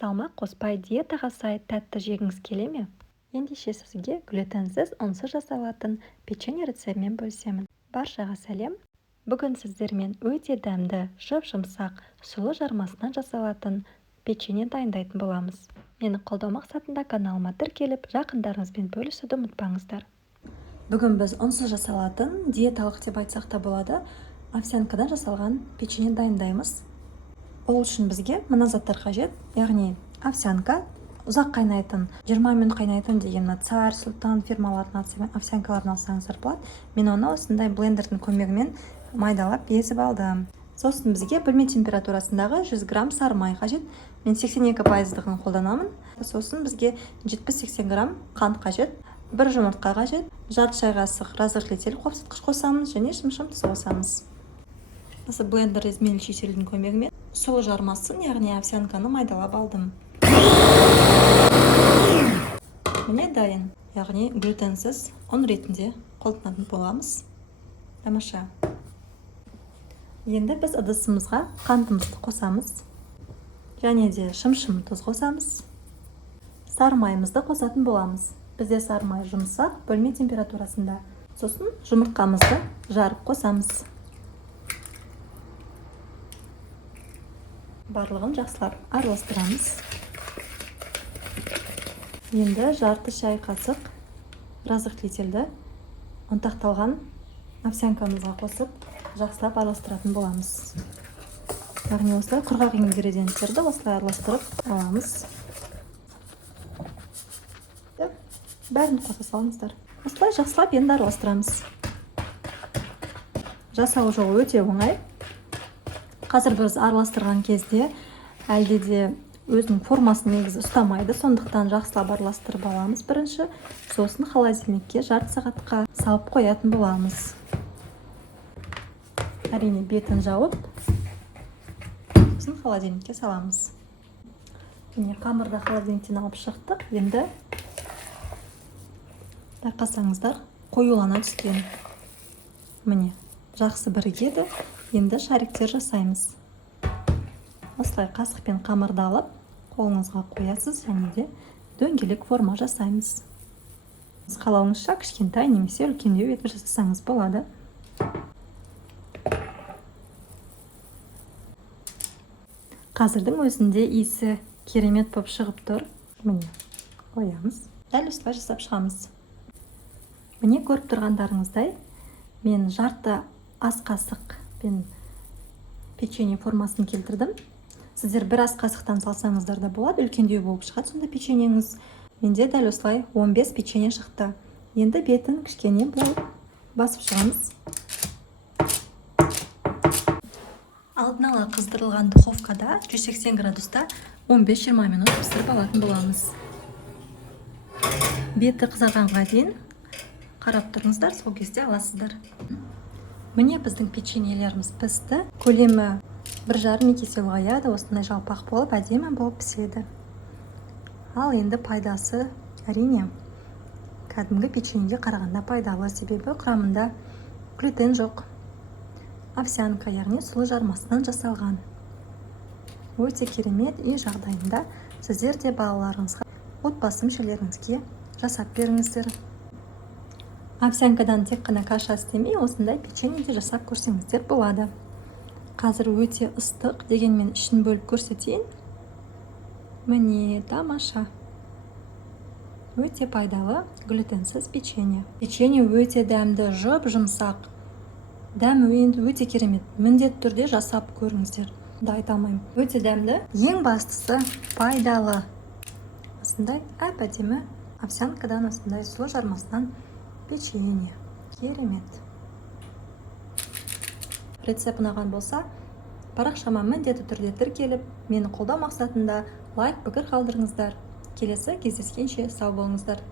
салмақ қоспай диетаға сай тәтті жегіңіз келе ме? Ендеше сізге глютенсіз, ұнсыз жасалатын печенье рецептімен бөлісемін. Баршаға сәлем! Бүгін сіздермен өте дәмді, жұп-жұмсақ, сұлы жармасынан жасалатын печенье дайындайтын боламыз. Мені қолдау мақсатында каналыма тіркеліп, жақындарыңызбен бөлісуді ұмытпаңыздар. Бүгін біз ұнсыз жасалатын, диеталық деп айтсақ та болады, овсянкадан жасалған печенье дайындаймыз. Ол үшін бізге мына заттар қажет, яғни овсянка, ұзақ қайнайтын, 20 минут қайнайтын деген Царь, Султан фирмалардың овсянкаларын алсаңыздар болады. Мен оны осындай блендердің көмегімен майдалап езіп алдым. Сосын бізге бөлме температурасындағы 100 грамм сары май қажет. Мен 82%-ын қолданамын. Сосын бізге 70-80 грамм қант қажет, бір жұмыртқа қажет, жарты шай қасық разрыхлитель қосқыш қосамыз және шым-шым тұз қосамыз. Осы блендер измельчительдің көмегімен сұлы жармасын, яғни овсянканы майдалап алдым. Міне дайын, яғни глютенсіз ұн ретінде қолданатын боламыз. Тамаша. Енді біз ыдысымызға қантымызды қосамыз. Және де шым-шым тұз қосамыз. Сары майымызды қосатын боламыз. Бізде сары май жұмсақ, бөлме температурасында. Сосын жұмыртқамызды жарып қосамыз. Барлығын жақсылап араластырамыз. Енді жарты шай қасық разрыхлительді ұнтақталған овсянкамызға қосып, жақсылап араластыратын боламыз. Яғни осылай құрғақ ингредиенттерді осылай араластырып аламыз. Бәрін қоса салыңыздар. Осылай жақсылап енді араластырамыз. Жасау жолы өте оңай. Қазір біз араластырған кезде әлде де өзінің формасын негізі ұстамайды, сондықтан жақсылап араластырып аламыз бірінші. Сосын холодильникке жарты сағатқа салып қоятын боламыз. Әрине бетін жауып, сосын холодильникке саламыз. Міне қамырды холодильниктен алып шықтық. Енді байқасаңыздар, қоюлана түскен. Міне жақсы бірігеді. Енді шариктер жасаймыз. Осылай қасықпен қамырды алып, қолыңызға қоясыз және де дөңгелек форма жасаймыз. Қалауыңызша кішкентай немесе үлкендеу етіп жасасаңыз болады. Қазірдің өзінде иісі керемет болып шығып тұр. Міне қоямыз. Дәл осылай жасап шығамыз. Міне көріп тұрғандарыңыздай, мен жарты ас қасық печенье формасын келтірдім. Сіздер бір ас қасықтан салсаңыздар да болады, үлкендеу болып шығады сонда печеньеңіз. Менде дәл осылай 15 печенье шықты. Енді бетін кішкене болып басып шығамыз. Алдын ала қыздырылған духовкада 180 градуста 15-20 минут пісіріп алатын боламыз. Беті қызарғанға дейін қарап тұрыңыздар, сол кезде аласыздар. Міне біздің печеньелеріміз пісті. Көлемі 1,5 кесе ұлғаяды, осындай жалпақ болып, әдемі болып піседі. Ал енді пайдасы әрине кәдімгі печеньеге қарағанда пайдалы, себебі құрамында глютен жоқ. Овсянка, яғни сұлы жармасынан жасалған. Өте керемет, үй жағдайында сіздер де балаларыңызға, отбасы мүшелеріңізге жасап беріңіздер. Овсянкадан тек қана каша істемей, осындай печенье де жасап көрсеңіздер болады. Қазір өте ыстық, дегенмен ішін бөліп көрсетейін. Міне тамаша. Өте пайдалы глютенсіз печенье. Печенье өте дәмді, жұп-жұмсақ. Дәмі өте керемет. Міндетті түрде жасап көріңіздер. Айта алмаймын. Өте дәмді. Ең бастысы пайдалы. Осындай әп-әдемі овсянкадан, осындай сұлы жармасынан печенье. Керемет. Рецепт ұнаған болса, парақшама міндетті түрде тіркеліп, мені қолдау мақсатында лайк, пікір қалдырыңыздар. Келесі кездескенше сау болыңыздар.